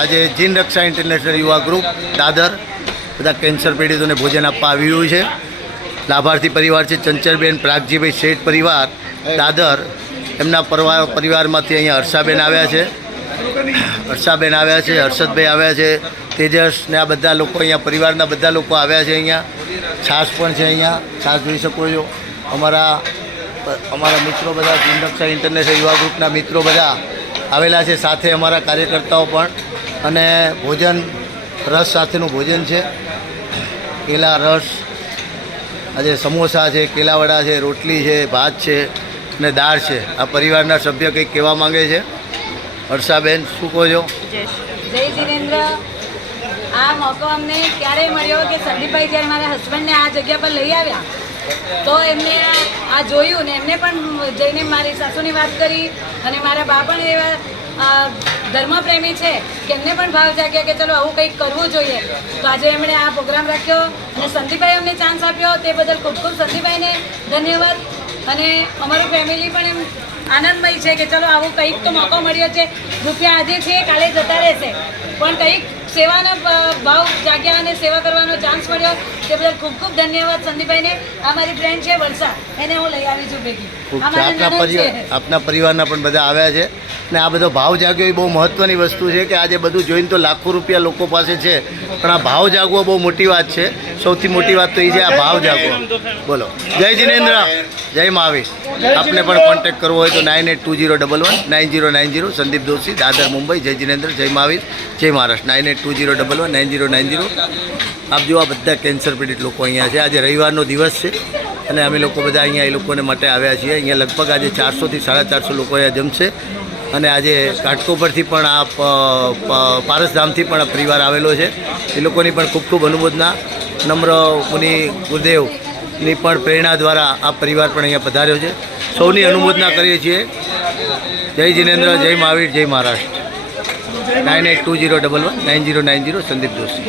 આજે જીન રક્ષા ઇન્ટરનેશનલ યુવા ગ્રુપ દાદર બધા કેન્સર પીડિતોને ભોજન આપવા આવ્યું છે. લાભાર્થી પરિવાર છે ચંચલબેન પ્રાગજીભાઈ શેઠ પરિવાર દાદર. એમના પરિવારમાંથી અહીંયા હર્ષાબેન આવ્યા છે, હર્ષદભાઈ આવ્યા છે, તેજસ ને આ બધા લોકો અહીંયા પરિવારના બધા લોકો આવ્યા છે. અહીંયા છાશ પણ છે, અહીંયા છાશ જોઈ શકો છો. અમારા મિત્રો બધા જીન રક્ષા ઇન્ટરનેશનલ યુવા ગ્રુપના મિત્રો બધા આવેલા છે, સાથે અમારા કાર્યકર્તાઓ પણ. અને ભોજન રસ સાથેનું ભોજન છે, કેલા રસ, આજે સમોસા છે, કેલાવડા છે, રોટલી છે, ભાત છે અને દાળ છે. આ પરિવારના સભ્ય કંઈક કહેવા માંગે છે. હર્ષાબેન, શું કહો છો? જય જિનેન્દ્ર. આ મોકો અમને ક્યારેય મળ્યો કે સંદીપભાઈ જ્યારે મારા હસબન્ડને આ જગ્યા પર લઈ આવ્યા તો એમને આ જોયું ને એમને પણ જઈને મારી સાસુની વાત કરી. અને મારા બા પણ એવા ધર્મપ્રેમી છે કે એમને પણ ભાવ જાગ્યા કે ચલો આવું કંઈક કરવું જોઈએ. તો આજે એમણે આ પ્રોગ્રામ રાખ્યો અને સંદીપભાઈ અમને ચાન્સ આપ્યો તે બદલ ખૂબ ખૂબ સંદીપભાઈને ધન્યવાદ. અને અમારું ફેમિલી પણ એમ આનંદમય છે કે ચલો આવું કંઈક તો મોકો મળ્યો છે. રૂપિયા આજે છે, કાલે જતા રહેશે, પણ કંઈક સેવાના ભાવ જાગ્યા અને સેવા કરવાનો ચાન્સ મળ્યો તે બદલ ખૂબ ખૂબ ધન્યવાદ સંદીપભાઈને. આ મારી ફ્રેન્ડ છે વર્ષા, એને હું લઈ આવી છું ભેગી. આપના પરિવારના પણ બધા આવ્યા છે ને આ બધો ભાવ જાગ્યો એ બહુ મહત્ત્વની વસ્તુ છે કે આજે બધું જોઈને તો લાખો રૂપિયા લોકો પાસે છે, પણ આ ભાવ જાગવો બહુ મોટી વાત છે. સૌથી મોટી વાત તો એ છે આ ભાવ જાગવો. બોલો જય જિનેન્દ્ર, જય મહાવીર. આપને પણ કોન્ટેક્ટ કરવો હોય તો 9820119090. સંદીપ દોશી, દાદર, મુંબઈ. જય જિનેન્દ્ર, જય મહાવીર, જય મહારાષ્ટ્ર. 9820119090. આપ જો આ બધા કેન્સર પીડિત લોકો અહીંયા છે. આજે રવિવારનો દિવસ છે અને અમે લોકો બધા અહીંયા એ લોકોને માટે આવ્યા છીએ. અહીંયા લગભગ આજે 400 થી 450 લોકો અહીંયા જમશે. અને આજે ઘાટકોપરથી પણ આ પારસધામથી પણ આ પરિવાર આવેલો છે. એ લોકોની પણ ખૂબ ખૂબ અનુમોદના. નમ્ર મુનિ ગુરુદેવની પણ પ્રેરણા દ્વારા આ પરિવાર પણ અહીંયા પધાર્યો છે. સૌની અનુમોદના કરીએ છીએ. જય જિનેન્દ્ર, જય મહાવીર, જય મહારાષ્ટ્ર. 9820119090. સંદીપ દોશી.